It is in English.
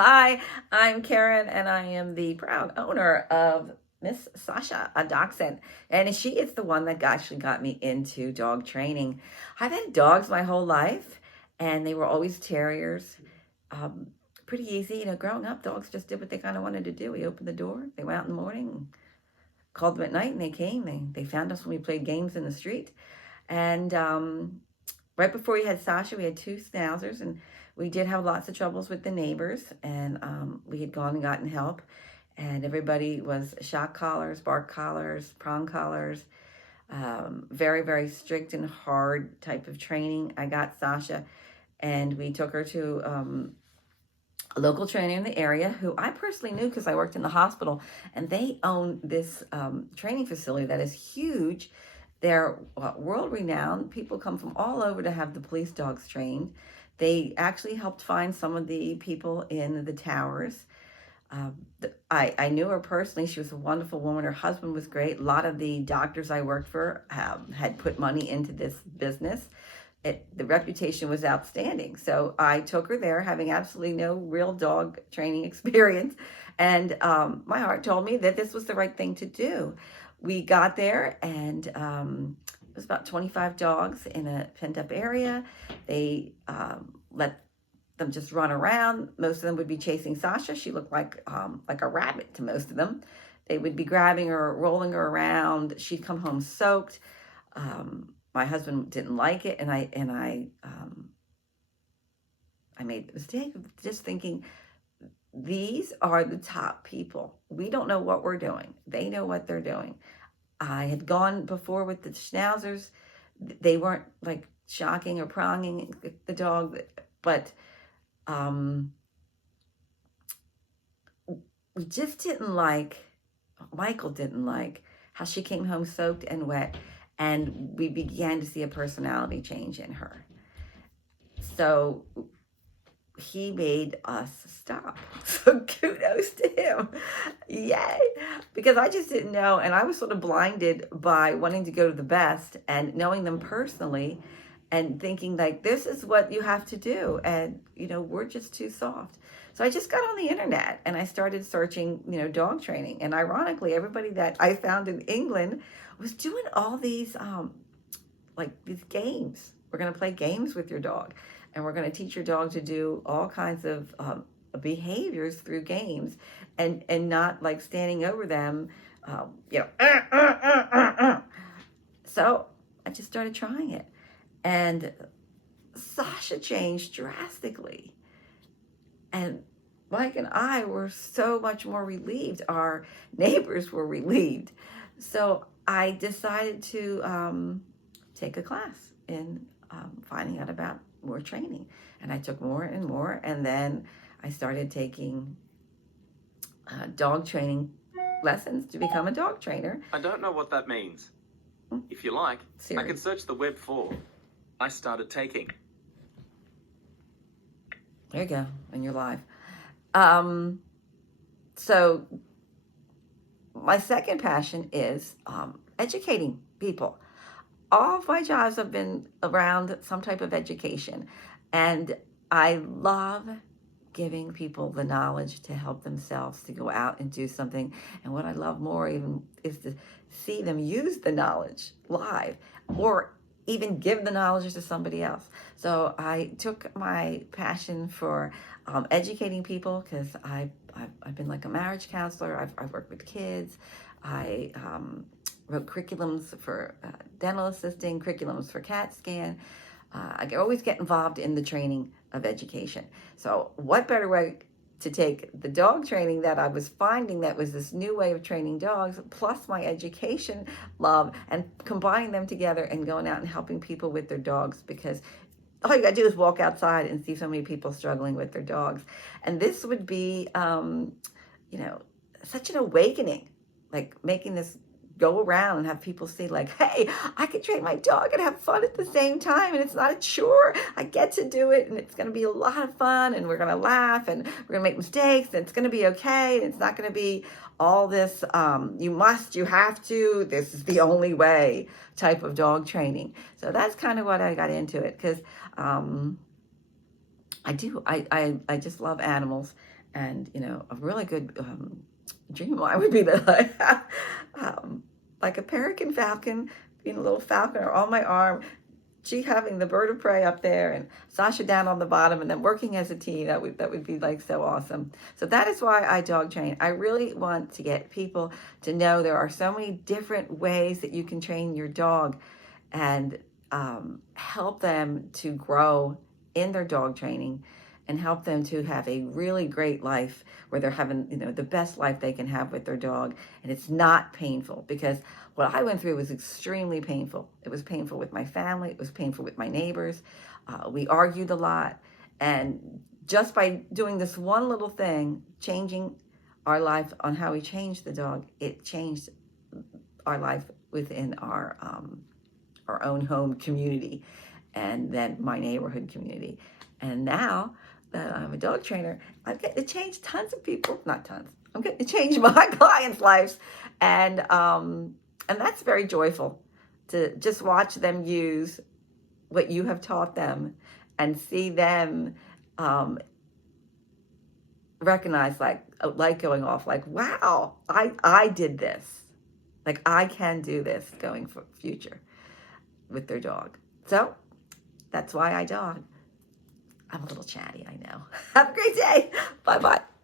Hi, I'm Karen, and I am the proud owner of Miss Sasha, a dachshund. And she is the one that actually got me into dog training. I've had dogs my whole life, and they were always terriers. Um, Pretty easy. Growing up, dogs just did what they kind of wanted to do. We opened the door, they went out in the morning, called them at night, and they came. They found us when we played games in the street. And right before we had Sasha, we had two schnauzers, and we did have lots of troubles with the neighbors. And we had gone and gotten help, and everybody was shock collars, bark collars, prong collars. Very, very strict and hard type of training. I got Sasha, and we took her to a local trainer in the area who I personally knew because I worked in the hospital, and they own this training facility that is huge. They're world renowned. People come from all over to have the police dogs trained. They actually helped find some of the people in the towers. I knew her personally. She was a wonderful woman. Her husband was great. A lot of the doctors I worked for had put money into this business. The reputation was outstanding. So I took her there, having absolutely no real dog training experience. And my heart told me that this was the right thing to do. We got there, and it was about 25 dogs in a pent up area. They let them just run around. Most of them would be chasing Sasha. She looked like a rabbit to most of them. They would be grabbing her, rolling her around. She'd come home soaked. My husband didn't like it, and I made the mistake of just thinking, these are the top people. We don't know what we're doing. They know what they're doing. I had gone before with the schnauzers. They weren't like shocking or pronging the dog, but we just didn't like, Michael didn't like how she came home soaked and wet, and we began to see a personality change in her. So he made us stop. So kudos to him. Yay. Because I just didn't know, and I was sort of blinded by wanting to go to the best and knowing them personally and thinking like, this is what you have to do, and we're just too soft. So I just got on the internet and I started searching dog training, and ironically everybody that I found in England was doing all these like these games. We're going to play games with your dog, and we're going to teach your dog to do all kinds of behaviors through games, and not like standing over them, you know. So I just started trying it, and Sasha changed drastically, and Mike and I were so much more relieved. Our neighbors were relieved. So I decided to take a class in finding out about more training. And I took more and more. And then I started taking dog training lessons to become a dog trainer. I don't know what that means. If you like, I can search the web for. I started taking. There you go, and you're live. So my second passion is educating people. All of my jobs have been around some type of education, and I love giving people the knowledge to help themselves to go out and do something. And what I love more even is to see them use the knowledge live, or even give the knowledge to somebody else. So I took my passion for educating people, because I've been like a marriage counselor. I've worked with kids. I wrote curriculums for dental assisting, curriculums for CAT scan. I always get involved in the training of education. So what better way to take the dog training that I was finding that was this new way of training dogs, plus my education love, and combining them together and going out and helping people with their dogs, because all you gotta do is walk outside and see so many people struggling with their dogs. And this would be, such an awakening, like making this go around and have people see like, hey, I can train my dog and have fun at the same time, and it's not a chore. I get to do it, and it's going to be a lot of fun, and we're going to laugh, and we're going to make mistakes, and it's going to be okay, and it's not going to be all this you have to, this is the only way type of dog training. So that's kind of what I got into it, because I just love animals, And, a really good dream of mine would be that, like a peregrine falcon, being a little falconer on my arm, she having the bird of prey up there and Sasha down on the bottom, and then working as a team. That would be like so awesome. So that is why I dog train. I really want to get people to know there are so many different ways that you can train your dog and help them to grow in their dog training and help them to have a really great life where they're having, the best life they can have with their dog. And it's not painful, because what I went through was extremely painful. It was painful with my family. It was painful with my neighbors. We argued a lot. And just by doing this one little thing, changing our life on how we changed the dog, it changed our life within our own home community, and then my neighborhood community. And now that I'm a dog trainer, I'm getting to change tons of people, not tons, I'm getting to change my clients' lives. And that's very joyful, to just watch them use what you have taught them and see them recognize, like a light going off, like, wow, I did this. Like, I can do this going for future with their dog. So that's why I dog. I'm a little chatty, I know. Have a great day. Bye-bye.